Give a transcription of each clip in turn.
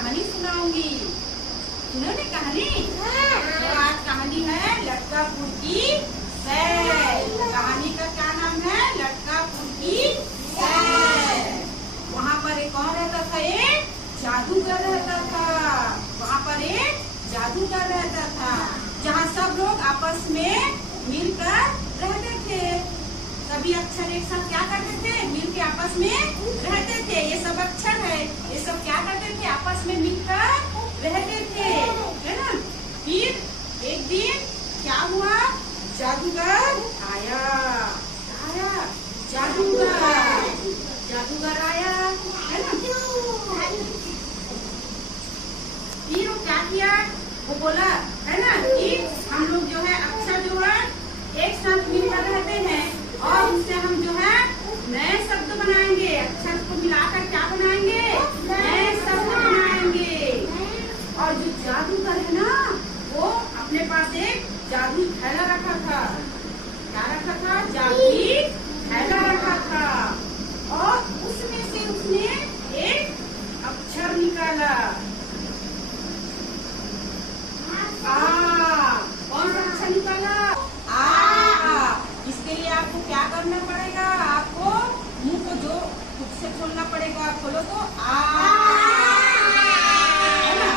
कहानी सुनाऊंगी। सुनोगे कहानी? तो आज कहानी है लटका फुर्की सैर। कहानी का क्या नाम है? लटका फुर्की सैर। वहाँ पर एक कौन रहता था? एक जादूगर रहता था। वहाँ पर एक जादूगर रहता था जहाँ सब लोग आपस में मिलकर रहते थे। सभी अक्षर एक साथ क्या करते थे? मिल के आपस में रहते थे। ये सब अक्षर है, ये सब क्या करते थे? आपस में मिलकर रहते थे, है ना। फिर एक दिन क्या हुआ? जादूगर आया। जादूगर आया, है ना। फिर वो क्या किया? वो बोला, है ना, कि हम लोग जो है अक्षर जो है एक साथ मिलकर रहते हैं और उससे हम जो है नए शब्द बनाएंगे। अक्षर को मिलाकर क्या बनाएंगे? नए शब्द बनाएंगे। और जो जादूगर है ना, वो अपने पास एक जादू थैला रखा था। क्या रखा था? जादुई थैला रखा था। और उसमें से उसने एक अक्षर निकाला। कौन सा अक्षर निकाला? आ। इसके लिए आपको क्या करना पड़ेगा? आपको मुंह को जो खुद से खोलना पड़ेगा। खोलो तो आ, है ना।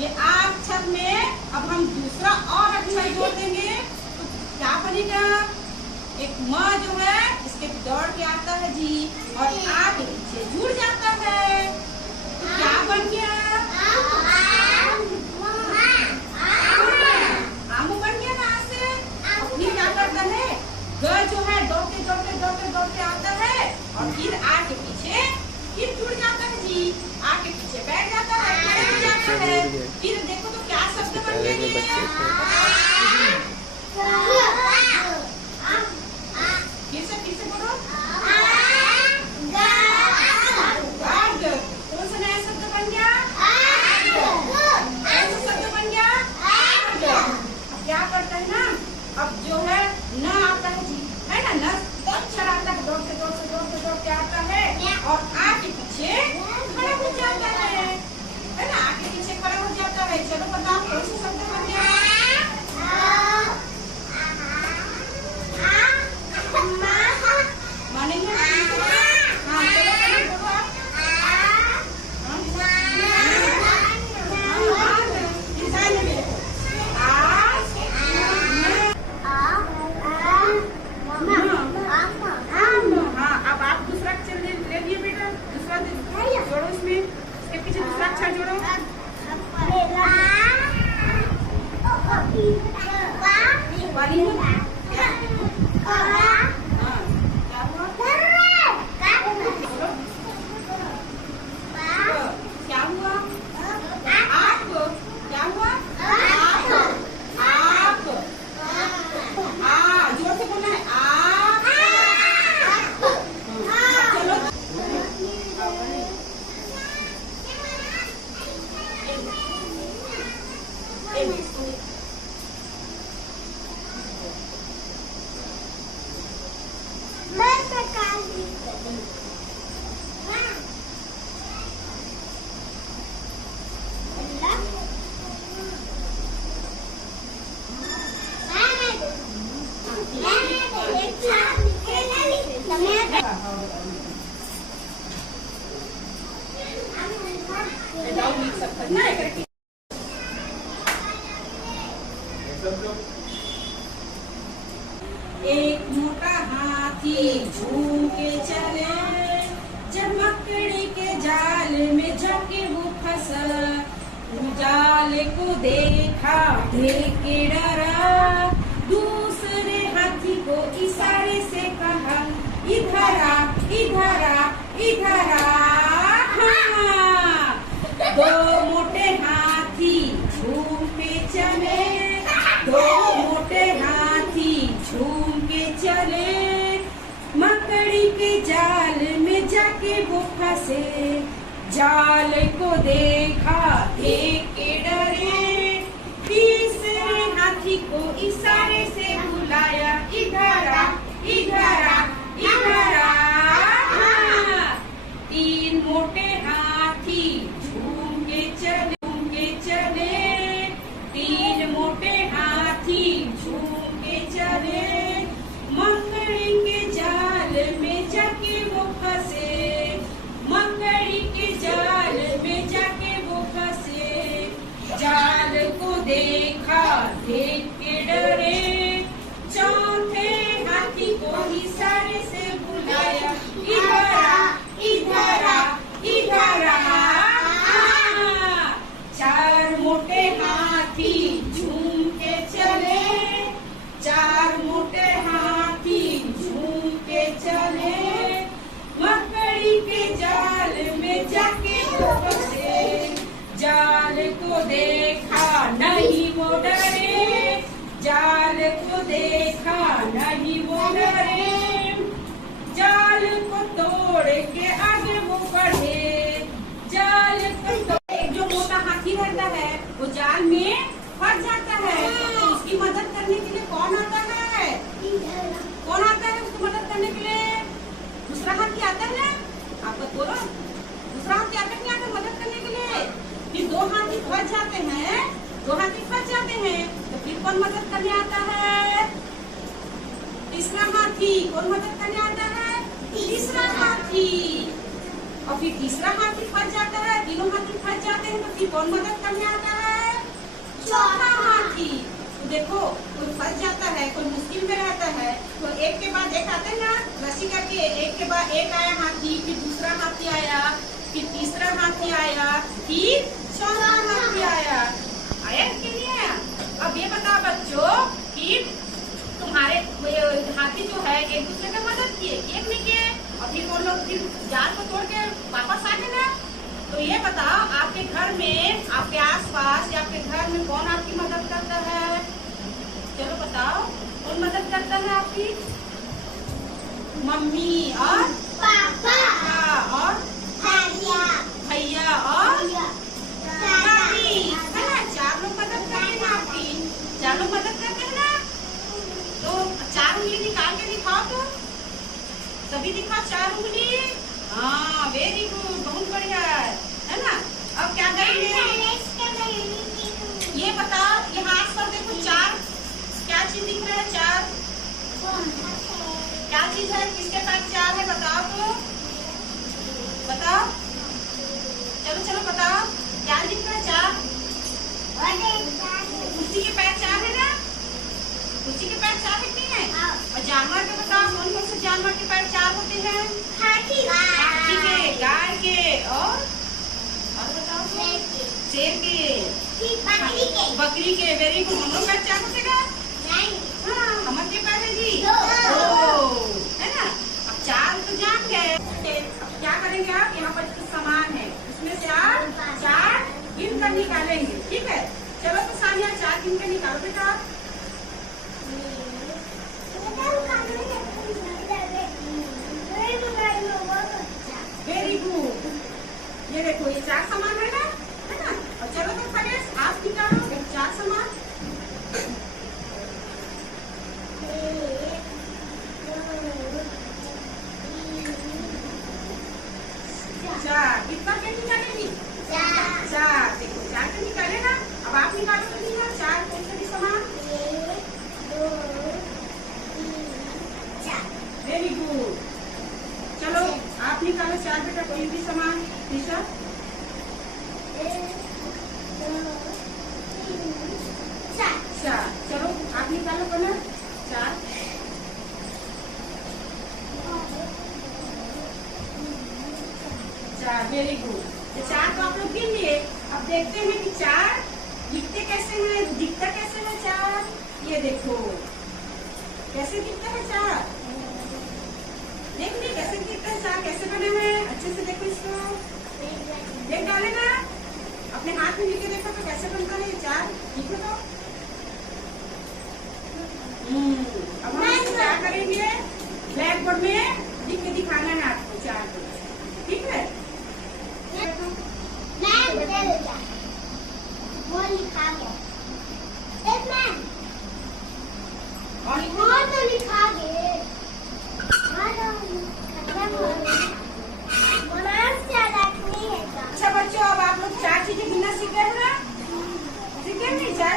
ये आ अक्षर में अब हम दूसरा और अक्षर जोड़ देंगे तो क्या बनेगा? एक म जो है इसके दौड़ के आता है जी, और आ के पीछे जुड़ जाता है तो क्या बन गया? आमू बन गया ना। आज से अपनी क्या करता है? ग जो है दौड़ते आता है और फिर आ के पीछे फिर जुड़ जाता है जी। आ के पीछे बैठ जाता है, फिर देखो तो क्या शब्द बन गया? फिर से बोलो। कौन सा नया शब्द बन गया? कौन सा शब्द बन गया? अब क्या करता है ना, अब जो है न आता है जी, है ना। न अक्षर आता है, दौड़ते आता है और आगे पीछे खड़ा हो जाता है ना। आगे पीछे खड़ा हो जाता है। चलो बताओ कौन सा शब्द बन गया? मानेंगे? हाँ, चलो बोलो आप। जोड़ो इसमें, इसके पीछे दूसरा अक्षर जोड़ो। क्या हुआ? आप। क्या हुआ? आप। जोर से बोलना है। आप। चलो एक मोटा हाथी झूम के चले, जब मकड़ी के जाल में जाके वो फंसा। जाल को देखा, देख के डरा, दूसरे हाथी को इशारे से कहा, इधर आ, इधर आ, इधर आ। हाँ। दो मोटे हाथी झूम के चले, दो मोटे हाथी झूम के चले, मकड़ी के जाल में जाके वो फंसे। जाल को देखा, देख के डरे, तीसरे हाथी को इशारे से बुलाया, इधर आ, इधर आ, इधर आ। तीन मोटे हाथी झूम के देख के डरे, चौथे हाथी को इशारे से बुलाया, इधर आ, इधर आ, इधर आ। चार मोटे हाथी झूम के चले, चार मोटे हाथी झूम के चले, मकड़ी के जाल में जाके फंसे, जाल को देखा नहीं वो डरे, जाल को देखा नहीं वो डरे, जाल को तोड़ के आगे वो बढ़े, जाल को एक जो मोटा हाथी रहता है वो जाल में फंस जाता है, तो उसकी मदद करने के लिए कौन आता है? कौन आता है उसकी मदद करने के लिए? दूसरा हाथी आता है ना, आपको बोलो दूसरा हाथी आता नहीं आता मदद करने के लिए? फिर दो हाथी फंस जाते हैं, दो हाथी फंस जाते हैं, तो फिर कौन मदद करने आता है? तीसरा हाथी। कौन मदद करने आता है? तीसरा हाथी। और फिर तीसरा हाथी फंस जाता है, तीनों हाथी फंस जाते हैं, तो फिर कौन मदद करने आता है? चौथा हाथी। तो देखो कोई फंस जाता है, कोई मुश्किल में रहता है, तो एक के बाद एक आते हैं ना रस्सी करके, एक के बाद एक आया हाथी, फिर दूसरा हाथी आया, फिर तीसरा हाथी आया, फिर चौथा हाथी आया। आया कि नहीं आया? अब ये बताओ बच्चों कि तुम्हारे हाथी जो है एक दूसरे की मदद किए, एक नहीं किए, और फिर वो लोग फिर जाल को तोड़ के वापस आ गए ना। तो ये बताओ आपके घर में, आपके आसपास या आपके घर में कौन आपकी मदद करता है? चलो बताओ कौन मदद करता है आपकी? मम्मी और पापा और भैया और दादी, है ना? चार लोग मदद करते हैं आपकी, चार लोग मदद करते हैं ना। तो चार उंगली निकाल के दिखाओ, तो सभी दिखाओ चार उंगली। हाँ वेरी गुड, बहुत बढ़िया है ना। अब क्या करेंगे? ये बताओ, ये हाथ पर देखो चार क्या चीज दिख रहा है? चार क्या चीज है? किसके पास चार है बताओ, तो बताओ, चलो चलो बताओ क्या दिख रहा है? चार। कुर्सी के पैर चार है ना? कुर्सी के पैर चार दिखते हैं। और जानवर के बताओ कौन कौन से जानवर के पैर चार होते हैं? हाथी के, गाय के, और बताओ शेर के, बकरी के। Very good. हम लोग पैर चार होते हैं? हाँ, हमारे पैर है जी दो, है ना। अब चार तो जान गए, अब क्या करेंगे आप? यहाँ पर जो सामान है उसमें से आप चार गिन कर निकालेंगे, ठीक है? चलो तो सानिया चार गिन कर निकालो बेटा। Very good. ये देखो ये चार सामान है ना, है ना। और चलो तो फरेश आप निकालो चार सामान। चार कितना क्या निकालेंगी? चार। देखो चार तो निकाले ना। अब आप निकालो तो नहीं ना चार कौन से भी सामान? Very good. चलो आप निकालो चार बेटा कोई भी सामान। निशा चार। चलो आप निकालो बना चार। चार वेरी गुड। तो चार तो आप लोग गिन लिए। अब देखते हैं कि चार दिखते कैसे हैं, दिखता कैसे है चार। ये देखो कैसे दिखता है चार। देख ली कैसे दिखता है चार, कैसे बने हुए हैं। अच्छे से देखो इसको, देख डाले ना अपने हाथ में लेके देखो तो कैसे बनता है चार। देखो तो अब हम इसको क्या करेंगे? ब्लैक बोर्ड में लिख के दिखाना है आपको चार को, ठीक है? वो लिखा गया। एक मैन और तो लिखा गया। अच्छा बच्चों, अब आप लोग चार चीजें गिनना सीख गए ना? सीख गए नहीं चार?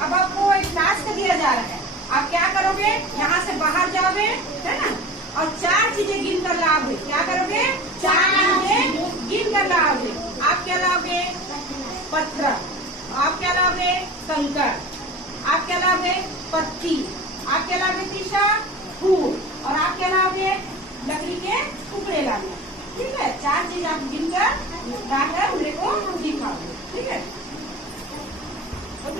अब आपको एक टास्क दिया जा रहा है। आप क्या करोगे? यहाँ से बाहर जाओगे, है ना, और चार चीजें गिन कर लाओगे। क्या करोगे? चार चीजें गिन कर लाओगे। आप क्या लाओगे? पत्थर। आप क्या लाओगे? कंकड़। आप क्या लाओगे? पत्ती। आप क्या लाओगे? तीसरा फूल। और आप क्या लाओगे? लकड़ी के टुकड़े लाओगे। ठीक है, 4 चीज आप गिनकर मेरे को दिखाओगे। ठीक है।